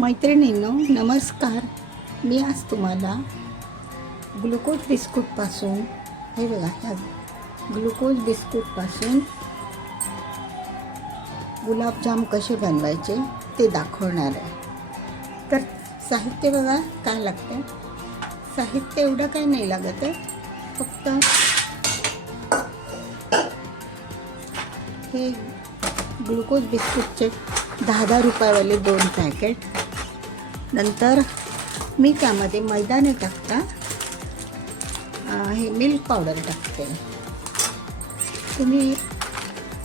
मैत्रिणींनो नमस्कार. मी आज तुम्हाला ग्लुकोज बिस्कुटपासून हे बघा ह्या ग्लुकोज बिस्कुटपासून गुलाबजाम कसे बनवायचे ते दाखवणार आहे. तर साहित्य बघा काय लागतं. साहित्य एवढं काही नाही लागत आहे, फक्त हे ग्लुकोज बिस्कुटचे 10-10 रुपयावाले 2 पॅकेट. नंतर मी त्यामध्ये मैदा नाही टाकता, हे मिल्क पावडर टाकते. तुम्ही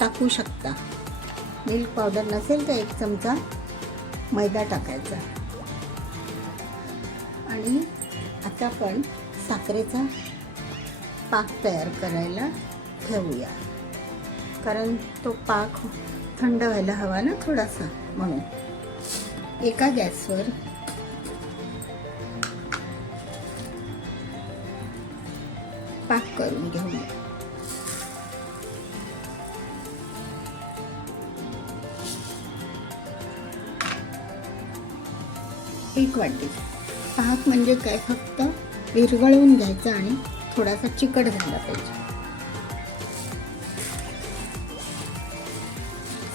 टाकू शकता. मिल्क पावडर नसेल तर 1 चमचा मैदा टाकायचा. आणि आता आपण साखरेचा पाक तयार करायला ठेवूया, कारण तो पाक थंड व्हायला हवा ना थोडासा, म्हणून एका गॅसवर पाक करून घेऊया. एक वाटी पाक म्हणजे काय, फक्त विरघळवून घ्यायचा आणि थोडासा चिकट झाला पाहिजे.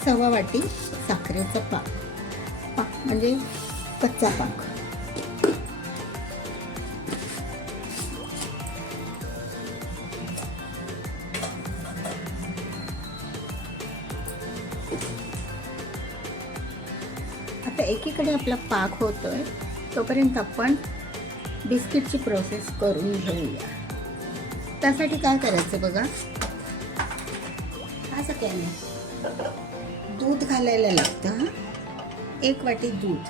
1/2 वाटी साखरेचा पाक. पाक म्हणजे कच्चा पाक. आता एकीकडे आपला पाक होतोय, तोपर्यंत आपण बिस्किटची प्रोसेस करून घेऊया. त्यासाठी काय करायचं बघा, असं काय नाही, दूध घालायला लागतं. 1 वाटी दूध.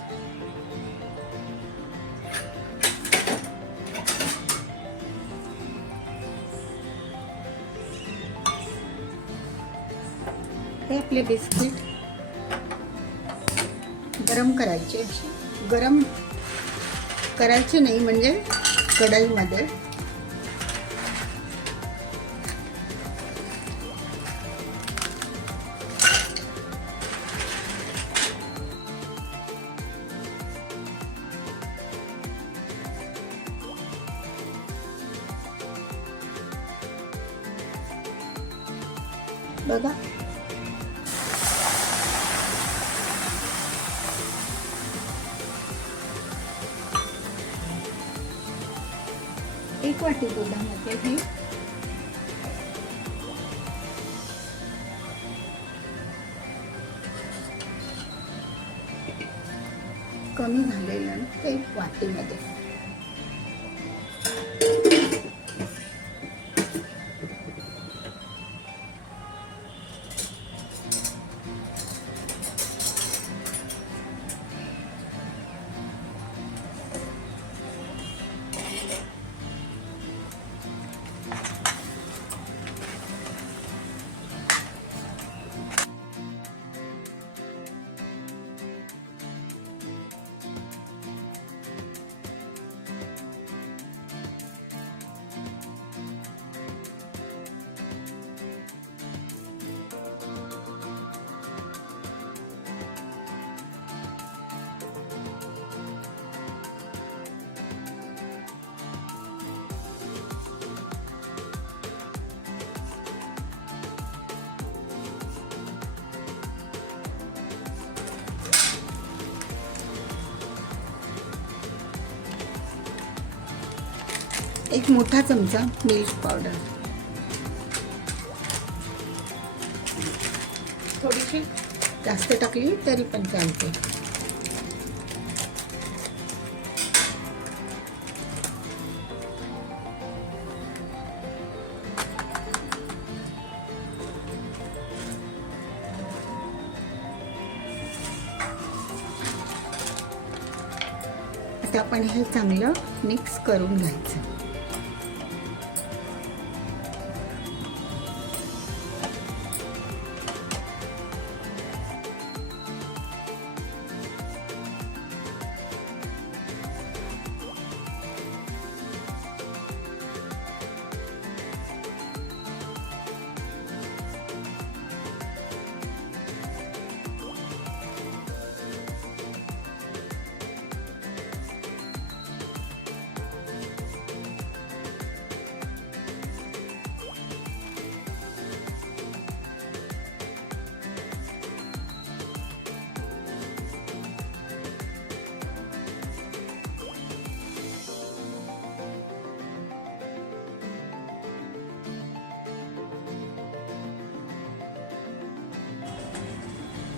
हे आपले बिस्किट गरम करायचे. गरम करायचे नाही, म्हणजे कढईमध्ये बघा. एक वाटी दुधामध्ये हे कमी झालेलं ते वाटीमध्ये एक मोठा चमचा मिल्क पावडर, थोडीशी जास्त टाकली तरी पण चालते. आता आपण हे चांगलं मिक्स करून घ्यायचं.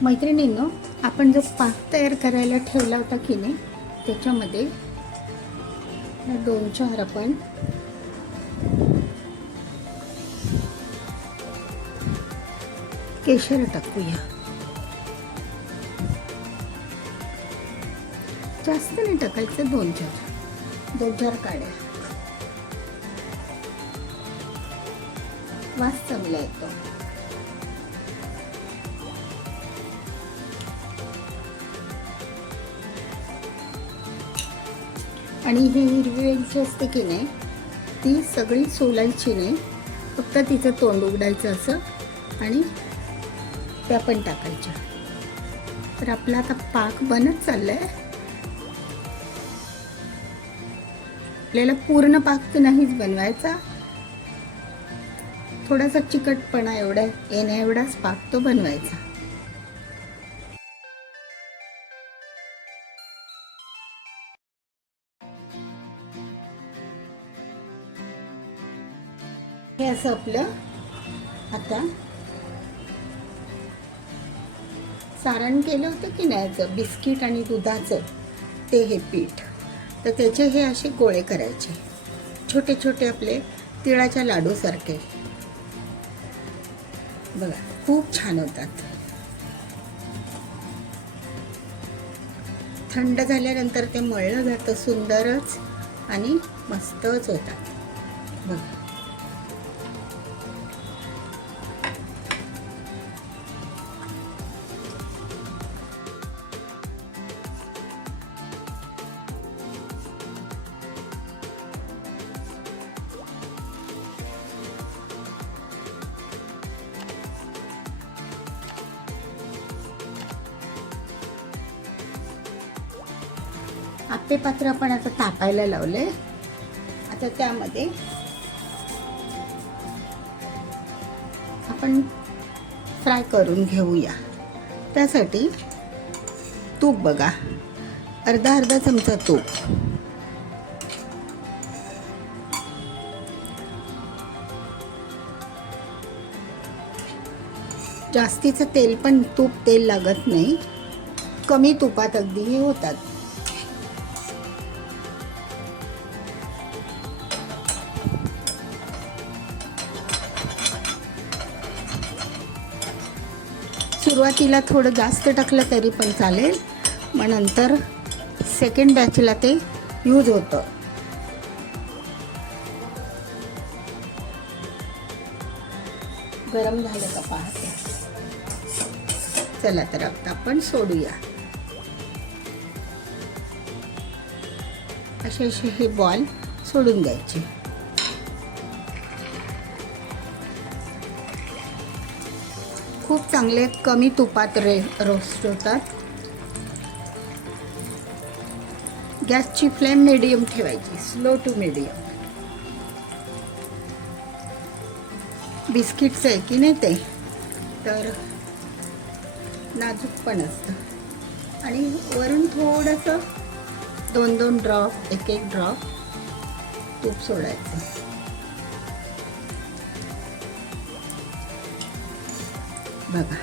मैत्रिणींनो, आपण जो पाक तयार करायला ठेवला होता की नाही, त्याच्यामध्ये 2-4 आपण केशर टाकूया. जास्त नाही टाकायचं, 2-4 काड्या. वास चांगला येतो. आणि ही हिरवी वेलची असते की नाही, ती सगळी सोलायची नाही, फक्त तिचं तोंड उघडायचं असं आणि त्या पण टाकायच्या. तर आपला आता पाक बनत चाललाय. आपल्याला पूर्ण पाक तर नाहीच बनवायचा, थोडासा चिकटपणा एवढा येण्या एवढाच पाक तो बनवायचा. हे असं आपलं आता सारण केलं होतं की नाही बिस्किट आणि दुधाचं, ते हे पीठ. तर त्याचे हे असे गोळे करायचे, छोटे छोटे आपले तिळाच्या लाडूसारखे. बघा, खूप छान होतात. थंड झाल्यानंतर ते मळलं जातं सुंदरच आणि मस्तच होतात. बघा, आप्पे पात्र आपण आता तापायला लावले. आता त्यामध्ये आपण फ्राय करून घेऊया. त्यासाठी तूप बघा, अर्धा चमचा तूप. जास्तीचं तेल पण तेल लागत नाही, कमी तुपात अगदी हे होतात. सुरुवातीला थोडं जास्त टाकलं तरी पण चालेल, मग नंतर सेकंड बॅचला ते यूज होतं. गरम झालं का पाहते. चला तर आता आपण सोडूया. असे हे बॉल सोडून द्यायचे. खूप चांगले कमी तुपात रोस्ट होतात. गॅसची फ्लेम मीडियम ठेवायची, स्लो टू मीडियम. बिस्किटचं आहे की नाही ते, तर नाजूक पण असतं. आणि वरून थोडंसं 2-2 ड्रॉप, 1-1 ड्रॉप तूप सोडायचं. बघा,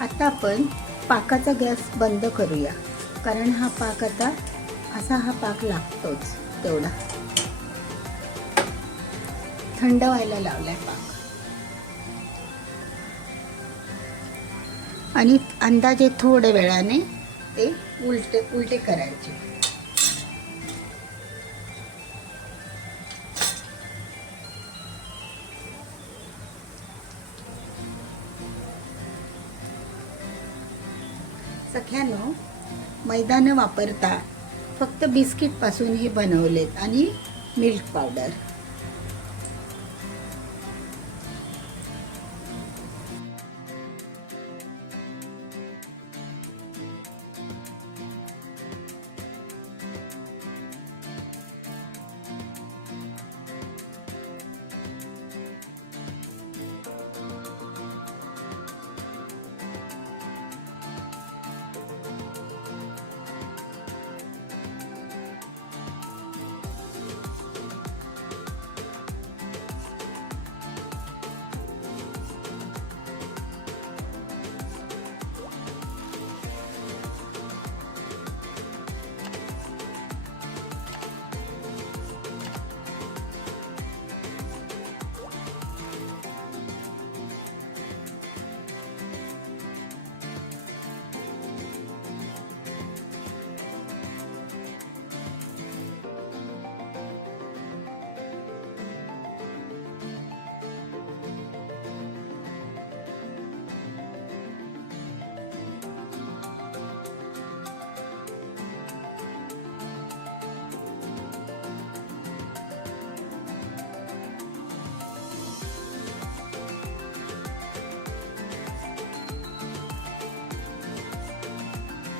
आता आपण पाकाचा गॅस बंद करूया, कारण हा पाक आता हा पाक लागतोच तेवढा. थंड व्हायला लावलाय पाक. आणि अंदाजे थोड्या वेळाने ते उलटे करायचे. सख्यानो, मैदा न वापरता फक्त बिस्किट पासून हे बनवलेत आणि मिल्क पावडर.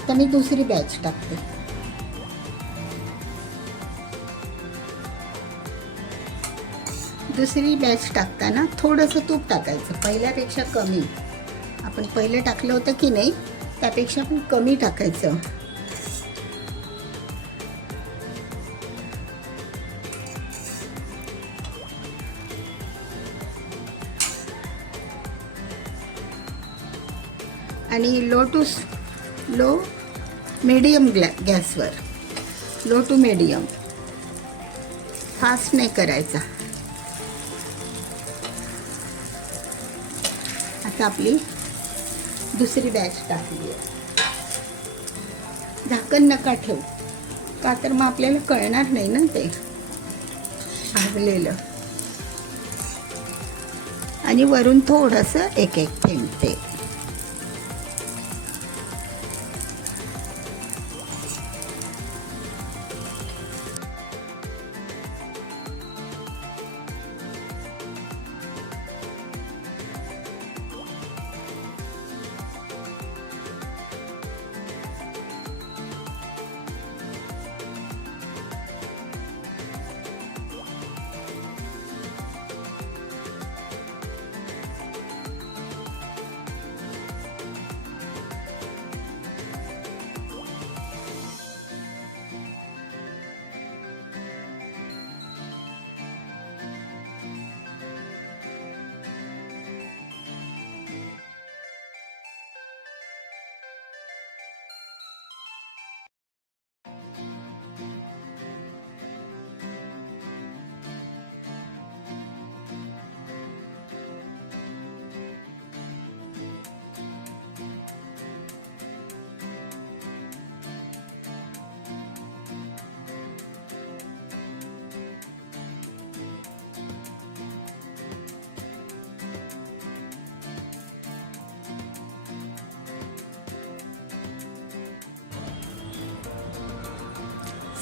आता मी दुसरी बॅच टाकते. दुसरी बॅच टाकताना थोडंसं तूप टाकायचं, पहिल्यापेक्षा कमी. आपण पहिलं टाकलं होतं की नाही त्यापेक्षा पण कमी टाकायचं. आणि लो मीडियम गॅसवर, लो टू मीडियम, फास्ट नाही करायचा. आता आपली दुसरी बॅच टाकली आहे. झाकण नका ठेवू, का तर मग आपल्याला कळणार नाही ना ते भाजलेलं. आणि वरून थोडंसं एक थेंब तेल.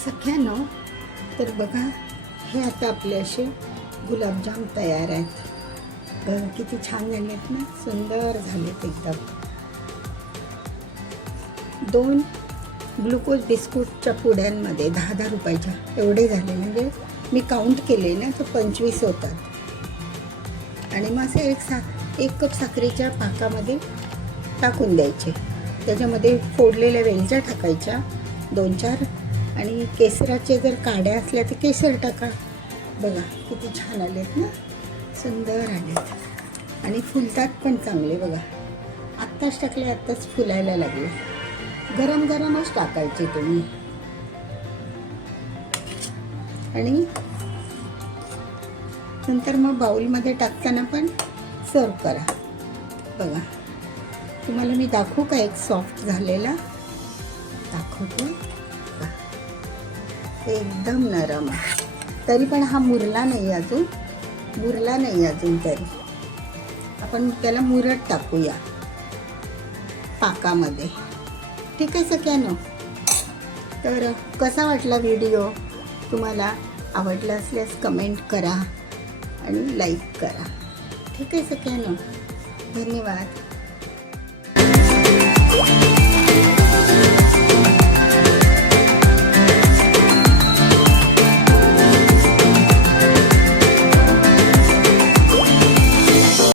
सख्यानो, तर बघा हे आता आपले असे गुलाबजाम तयार आहेत. बघा किती छान झालेत ना, सुंदर झालेत एकदम. 2 ग्लुकोज बिस्कुटच्या पुड्यांमध्ये 10-10 रुपयाच्या एवढे झाले. म्हणजे मी काउंट केले ना तर 25 होतात. आणि मग असे एक कप साखरेच्या पाकामध्ये टाकून द्यायचे. त्याच्यामध्ये फोडलेल्या वेलच्या टाकायच्या 2-4. आणि केसराचे जर काड्या असल्या तर केसर टाका. बघा किती छान आलेत ना, सुंदर आलेत. आणि फुलतात पण चांगले. बघा आत्ताच टाकले, आत्ताच फुलायला लागले. गरम गरमच टाकायचे तुम्ही. आणि नंतर मग बाउलमध्ये टाकताना पण सर्व करा. बघा तुम्हाला मी दाखवू का एक सॉफ्ट झालेला, दाखवतो. एकदम नरम आहे. तरी पण हा मुरला नाही अजून, तरी आपण त्याला मुरत टाकूया पाकामध्ये. ठीक आहे सगळ्यांनो. तर कसा वाटला व्हिडिओ? तुम्हाला आवडला असल्यास कमेंट करा आणि लाईक करा. ठीक आहे सगळ्यांनो, धन्यवाद.